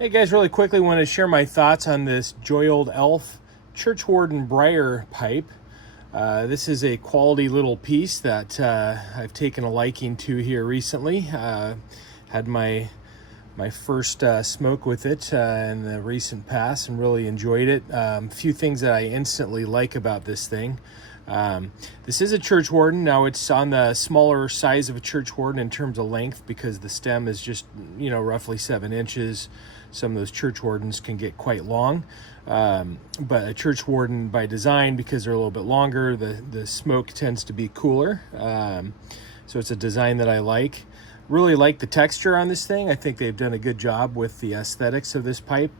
Hey guys, really quickly want to share my thoughts on this Joyoldelf Churchwarden Briar pipe. This is a quality little piece that I've taken a liking to here recently. Had my first smoke with it in the recent past and really enjoyed it. A few things that I instantly like about this thing. This is a Churchwarden. Now it's on the smaller size of a Churchwarden in terms of length because the stem is just, roughly 7 inches. Some of those Churchwardens can get quite long. But a Churchwarden by design, because they're a little bit longer, the smoke tends to be cooler. So it's a design that I like. Really like the texture on this thing. I think they've done a good job with the aesthetics of this pipe.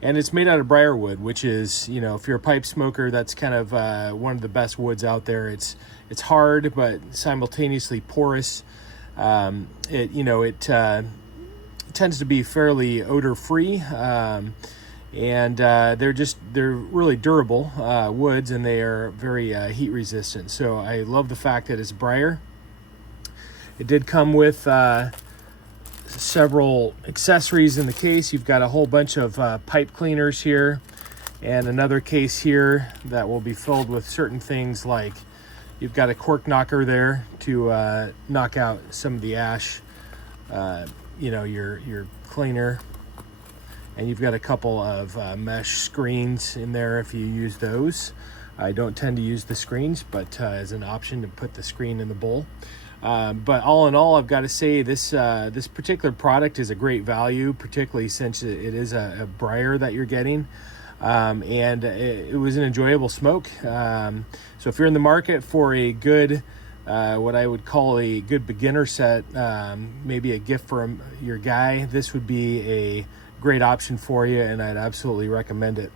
And it's made out of briarwood, which is, if you're a pipe smoker, that's kind of one of the best woods out there. It's hard, but simultaneously porous. It tends to be fairly odor-free, and they're really durable woods, and they are very heat resistant. So I love the fact that it's briar. It did come with several accessories in the case. You've got a whole bunch of pipe cleaners here, and another case here that will be filled with certain things, like you've got a cork knocker there to knock out some of the ash, your cleaner, and you've got a couple of mesh screens in there if you use those. I don't tend to use the screens, but as an option to put the screen in the bowl. But all in all, I've got to say this particular product is a great value, particularly since it is a briar that you're getting. And it was an enjoyable smoke. So if you're in the market for a good, what I would call a good beginner set, maybe a gift for your guy, this would be a great option for you, and I'd absolutely recommend it.